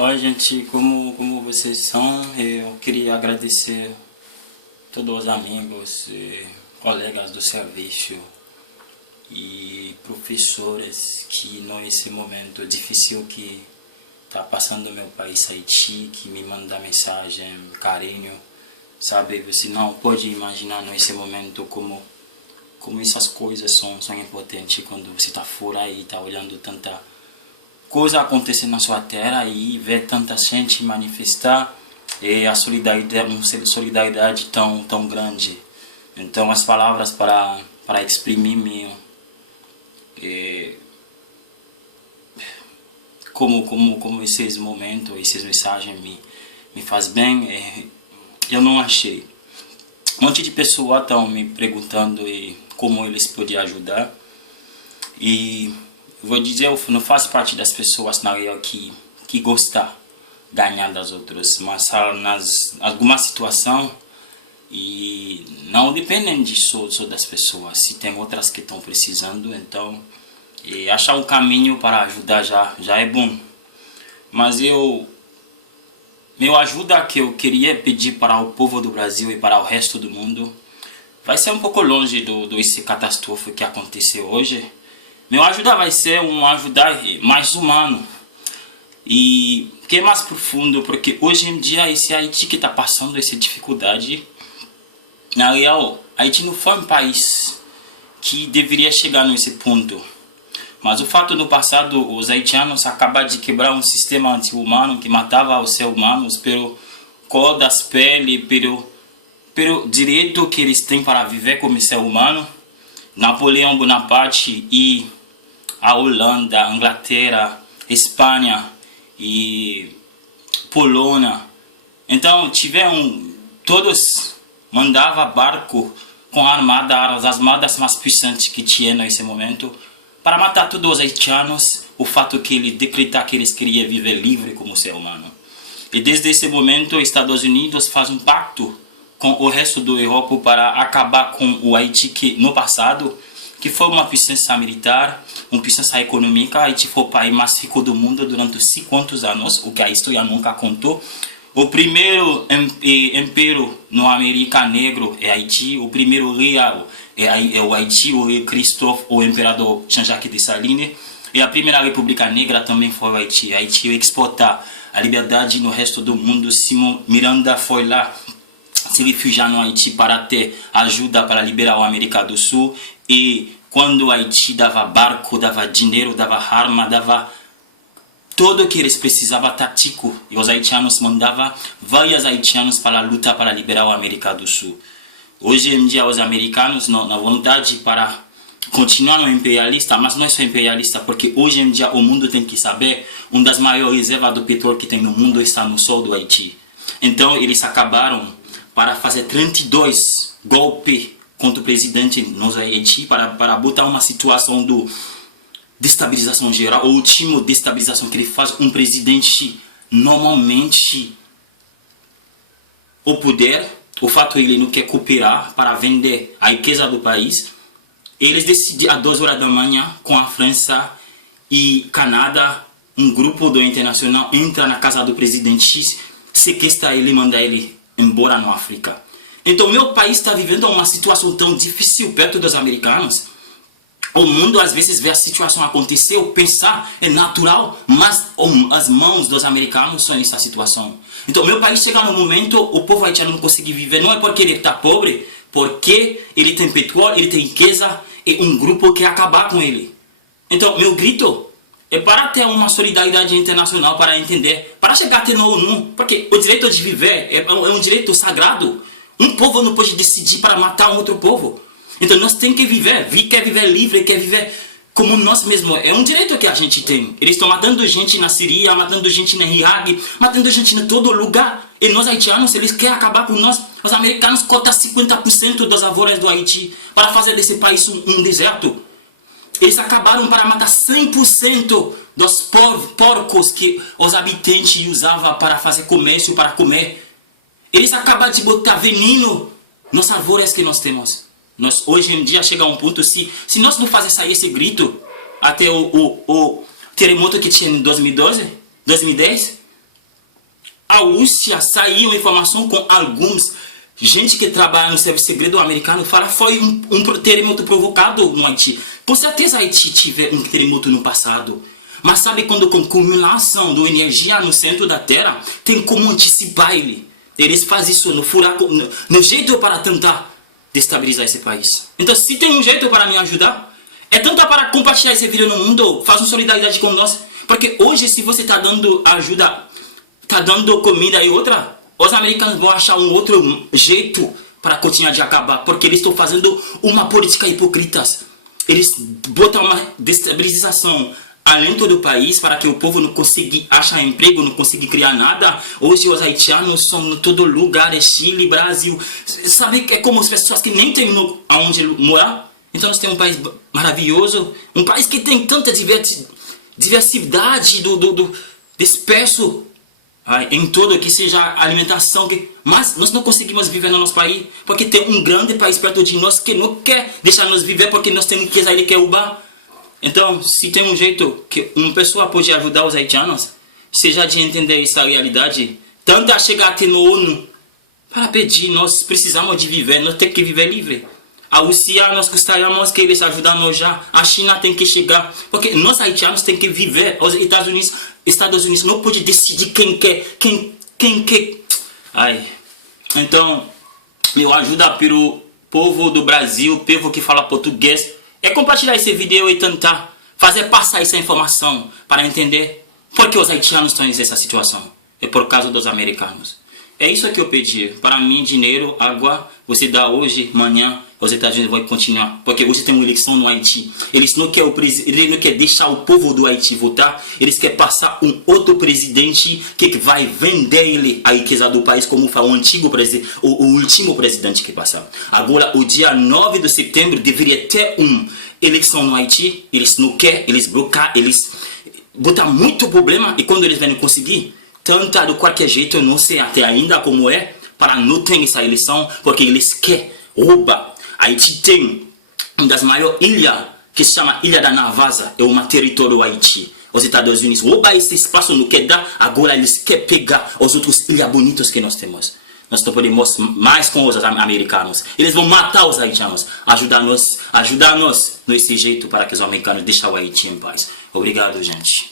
Oi, gente, como vocês são? Eu queria agradecer todos os amigos, colegas do serviço e professores que nesse momento difícil que está passando no meu país Haiti, que me manda mensagem, carinho, sabe? Você não pode imaginar nesse momento como essas coisas são importantes quando você está fora e está olhando tanta coisa acontecer na sua terra e ver tanta gente manifestar a solidariedade, uma solidariedade tão grande. Então as palavras para exprimir como esses momentos, essas mensagens me faz bem, eu não achei. Um monte de pessoas estão me perguntando como eles podem ajudar. E vou dizer, eu não faço parte das pessoas na real que gostam de ganhar das outras, mas nas alguma situação e não dependem só das pessoas. Se tem outras que estão precisando, então achar um caminho para ajudar já é bom. Mas meu ajuda que eu queria pedir para o povo do Brasil e para o resto do mundo vai ser um pouco longe desse catástrofe que aconteceu hoje. Meu ajuda vai ser um ajudar mais humano e que é mais profundo, porque hoje em dia esse Haiti que está passando essa dificuldade, na real, Haiti não foi um país que deveria chegar nesse ponto. Mas o fato no passado, os haitianos acabaram de quebrar um sistema anti-humano que matava os seres humanos pelo cor das peles, pelo direito que eles têm para viver como ser humano. Napoleão Bonaparte e a Holanda, a Inglaterra, Espanha e Polônia. Então todos mandavam barco com as armadas mais puissantes que tinha nesse momento para matar todos os haitianos, o fato que ele decretar que eles queriam viver livre como ser humano. E desde esse momento, os Estados Unidos faz um pacto com o resto da Europa para acabar com o Haiti que no passado que foi uma potência militar, uma potência econômica. Haiti foi o país mais rico do mundo durante 50 anos, o que a história nunca contou. O primeiro império no América Negro é Haiti, o primeiro rei é o Haiti, o rei Christophe, o imperador Jean-Jacques Dessalines, e a primeira república negra também foi o Haiti. Haiti exporta a liberdade no resto do mundo. Simão Miranda foi lá se refugiar no Haiti para ter ajuda para liberar a América do Sul. E quando o Haiti dava barco, dava dinheiro, dava arma, dava tudo o que eles precisavam tático, e os haitianos mandavam vários haitianos para lutar para liberar a América do Sul. Hoje em dia os americanos na vontade para continuar no imperialista, mas não é só imperialista, porque hoje em dia o mundo tem que saber uma das maiores reservas do petróleo que tem no mundo está no sul do Haiti. Então eles acabaram para fazer 32 golpes contra o presidente no Haiti para botar uma situação de destabilização geral, ou última destabilização que ele faz um presidente normalmente o poder, o fato ele não quer cooperar para vender a riqueza do país. Eles decidem às 2 horas da manhã com a França e Canadá, um grupo do internacional entra na casa do presidente, sequestra ele e manda ele embora na África. Então meu país está vivendo uma situação tão difícil perto dos americanos. O mundo às vezes vê a situação acontecer, pensar é natural, mas as mãos dos americanos são nessa situação. Então meu país chega no momento, o povo haitiano não consegue viver, não é porque ele está pobre, porque ele tem petróleo, ele tem riqueza, e um grupo quer acabar com ele. Então meu grito é para ter uma solidariedade internacional, para entender, para chegar até no ONU, porque o direito de viver é um direito sagrado. Um povo não pode decidir para matar um outro povo. Então nós temos que viver, quer viver livre, quer viver como nós mesmos. É um direito que a gente tem. Eles estão matando gente na Síria, matando gente na Iraque, matando gente em todo lugar. E nós haitianos, eles querem acabar com nós. Os americanos cotam 50% das lavouras do Haiti para fazer desse país um deserto. Eles acabaram para matar 100% dos porcos que os habitantes usavam para fazer comércio, para comer. Eles acabaram de botar veneno nas lavouras que nós temos. Nós, hoje em dia, chega a um ponto, se nós não fazermos sair esse grito, até o terremoto que tinha em 2012, 2010, a Rússia saiu informação com alguns gente que trabalha no serviço segredo americano, fala foi um terremoto provocado no Haiti. Com certeza Haiti teve um terremoto no passado. Mas sabe quando com acumulação de energia no centro da Terra, tem como antecipar ele. Eles fazem isso no furaco, no jeito para tentar destabilizar esse país. Então se tem um jeito para me ajudar, é tanto para compartilhar esse vídeo no mundo, faz uma solidariedade com nós. Porque hoje se você está dando ajuda, está dando comida e outra, os americanos vão achar um outro jeito para continuar de acabar. Porque eles estão fazendo uma política hipócrita. Eles botam uma destabilização alento do país para que o povo não consiga achar emprego, não consiga criar nada. Hoje os haitianos são em todo lugar, é Chile, Brasil. Sabe que é como as pessoas que nem têm aonde morar. Então nós temos um país maravilhoso, um país que tem tanta diversidade do disperso em todo, que seja alimentação, mas nós não conseguimos viver no nosso país, porque tem um grande país perto de nós que não quer deixar nós viver, porque nós temos que sair de Cuba. Então, se tem um jeito que uma pessoa pode ajudar os haitianos, seja de entender essa realidade, tanto a chegar até no ONU, para pedir, nós precisamos de viver, nós temos que viver livre. A Rússia, nós gostaríamos que eles ajudem já, a China tem que chegar, porque nós haitianos temos que viver, os Estados Unidos não pode decidir quem quer. Então, meu ajuda pelo povo do Brasil, povo que fala português, é compartilhar esse vídeo e tentar fazer passar essa informação para entender por que os haitianos estão nessa situação. É por causa dos americanos. É isso que eu pedi. Para mim, dinheiro, água, você dá hoje, amanhã, os Estados Unidos vão continuar. Porque hoje tem uma eleição no Haiti. Eles não querem deixar o povo do Haiti votar. Eles querem passar um outro presidente que vai vender ele a riqueza do país, como foi o antigo presidente, o último presidente que passou. Agora, o dia 9 de setembro, deveria ter uma eleição no Haiti. Eles não querem, eles bloqueiam, eles botam muito problema. E quando eles vêm conseguir, tenta de qualquer jeito, eu não sei até ainda como é, para não ter essa eleição, porque eles querem roubar. Haiti tem uma das maiores ilhas, que se chama Ilha da Navasa, é um território do Haiti. Os Estados Unidos roubam esse espaço, não quer dar, agora eles querem pegar os outros ilhas bonitas que nós temos. Nós não podemos mais com os americanos. Eles vão matar os haitianos. Ajudar-nos nesse jeito para que os americanos deixem o Haiti em paz. Obrigado, gente.